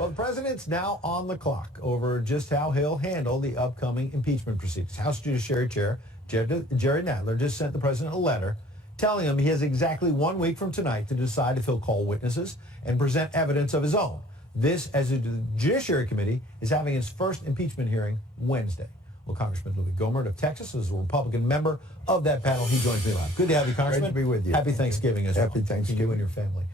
Well, the president's now on the clock over just how he'll handle the upcoming impeachment proceedings. House Judiciary Chair Jerry Nadler just sent the president a letter telling him he has exactly 1 week from tonight to decide if he'll call witnesses and present evidence of his own. This, as the Judiciary Committee is having its first impeachment hearing Wednesday. Well, Congressman Louie Gohmert of Texas is a Republican member of that panel. He joins me live. Good to have you, Congressman. Great to be with you. Happy Thanksgiving as well. Happy Thanksgiving. To you and your family.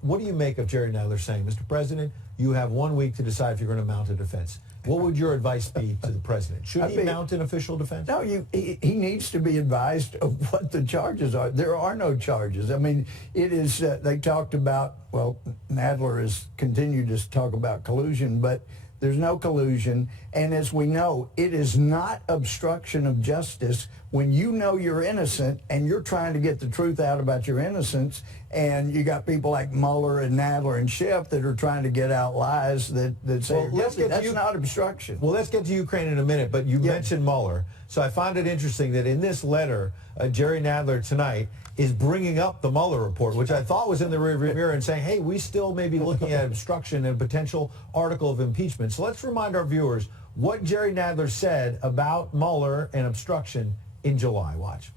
What do you make of Jerry Nadler saying, Mr. President, you have 1 week to decide if you're going to mount a defense? What would your advice be to the president? Should he mount an official defense? No, he needs to be advised of what the charges are. There are no charges. I mean, it is, they talked about, well, Nadler has continued to talk about collusion, but there's no collusion. And as we know, it is not obstruction of justice when you know you're innocent and you're trying to get the truth out about your innocence, and you got people like Mueller and Nadler and Schiff that are trying to get out lies that say, well, that's not obstruction. Well, let's get to Ukraine in a minute, but you mentioned Mueller. So I found it interesting that in this letter, Jerry Nadler tonight is bringing up the Mueller report, which I thought was in the rearview mirror, and saying, hey, we still may be looking at obstruction and potential article of impeachment. So let's remind our viewers what Jerry Nadler said about Mueller and obstruction in July. Watch.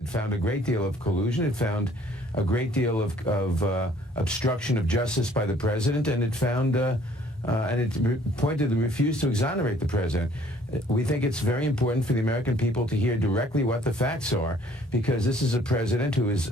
It found a great deal of collusion. It found a great deal of obstruction of justice by the president, and it found and it pointedly refused to exonerate the president. We think it's very important for the American people to hear directly what the facts are, because this is a president who has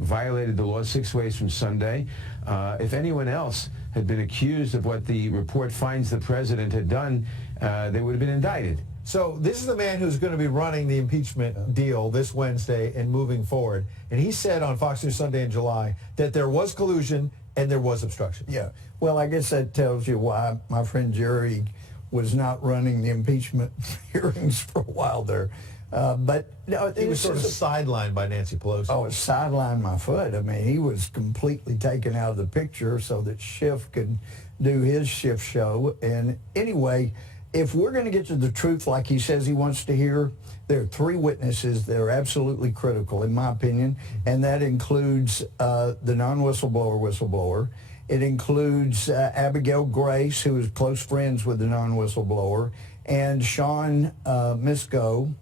violated the law 6 ways from Sunday. If anyone else had been accused of what the report finds the president had done, they would have been indicted. So this is the man who's going to be running the impeachment deal this Wednesday and moving forward. And he said on Fox News Sunday in July that there was collusion and there was obstruction. Yeah. Well, I guess that tells you why my friend Jerry was not running the impeachment hearings for a while there. But no, he was sort of sidelined by Nancy Pelosi. Oh, sidelined my foot. I mean, he was completely taken out of the picture so that Schiff could do his Schiff show. And anyway, if we're going to get to the truth like he says he wants to hear, there are 3 witnesses that are absolutely critical, in my opinion, and that includes the non-whistleblower whistleblower. It includes Abigail Grace, who is close friends with the non-whistleblower, and Sean Misko.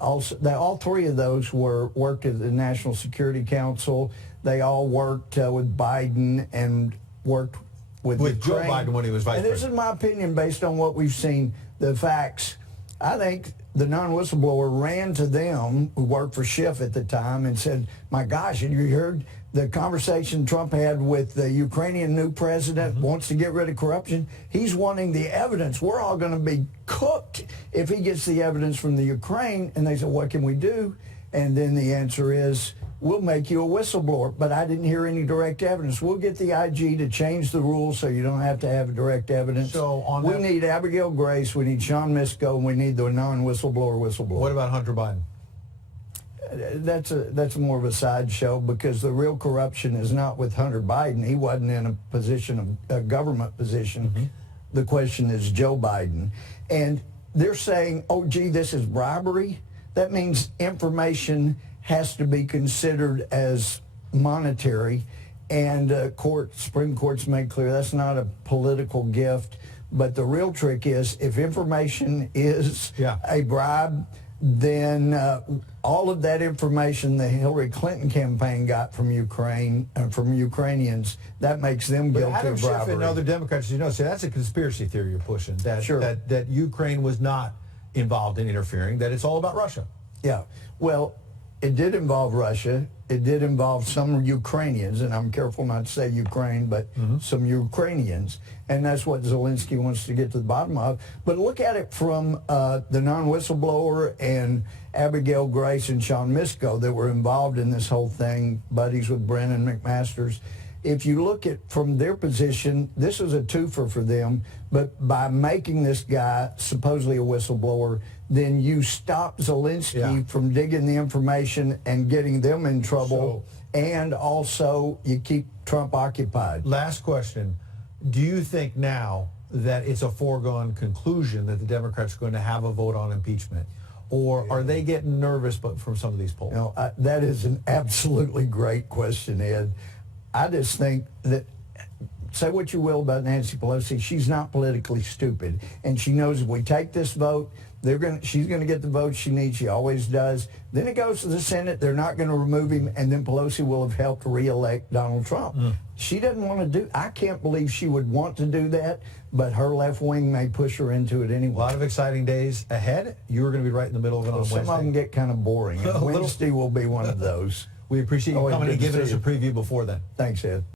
Also, all 3 of those worked at the National Security Council. They all worked with Biden and worked with Joe Biden when he was vice president. And this is my opinion based on what we've seen, the facts. I think the non-whistleblower ran to them, who worked for Schiff at the time, and said, my gosh, have you heard the conversation Trump had with the Ukrainian new president, wants to get rid of corruption? He's wanting the evidence. We're all going to be cooked if he gets the evidence from the Ukraine. And they said, what can we do? And then the answer is, we'll make you a whistleblower. But I didn't hear any direct evidence. We'll get the IG to change the rules so you don't have to have direct evidence. So we need Abigail Grace, we need Sean Misko, and we need the non-whistleblower whistleblower. What about Hunter Biden? That's more of a sideshow, because the real corruption is not with Hunter Biden. He wasn't in a position of a government position. The question is Joe Biden. And they're saying, oh, gee, this is bribery. That means information has to be considered as monetary, and Supreme Court's made clear that's not a political gift. But the real trick is, if information is a bribe, then all of that information the Hillary Clinton campaign got from Ukraine and from Ukrainians, that makes them guilty of bribery. Schiff and other Democrats, you know, say that's a conspiracy theory you're pushing, that Ukraine was not involved in interfering, that it's all about Russia. Yeah. Well, it did involve Russia. It did involve some Ukrainians, and I'm careful not to say Ukraine, but some Ukrainians. And that's what Zelensky wants to get to the bottom of. But look at it from the non-whistleblower and Abigail Grace and Sean Misko that were involved in this whole thing, buddies with Brennan McMaster's. If you look at from their position, this is a twofer for them. But by making this guy supposedly a whistleblower, then you stop Zelensky from digging the information and getting them in trouble, and also you keep Trump occupied. Last question. Do you think now that it's a foregone conclusion that the Democrats are going to have a vote on impeachment? Or are they getting nervous from some of these polls? No, that is an absolutely great question, Ed. I just think that say what you will about Nancy Pelosi, she's not politically stupid. And she knows if we take this vote, she's going to get the votes she needs. She always does. Then it goes to the Senate. They're not going to remove him, and then Pelosi will have helped re-elect Donald Trump. She doesn't want to do. I can't believe she would want to do that, but her left wing may push her into it anyway. A lot of exciting days ahead. You're going to be right in the middle of it on Wednesday. Some of them get kind of boring. And Wednesday will be one of those. We appreciate you coming and giving us a preview before then. Thanks, Ed.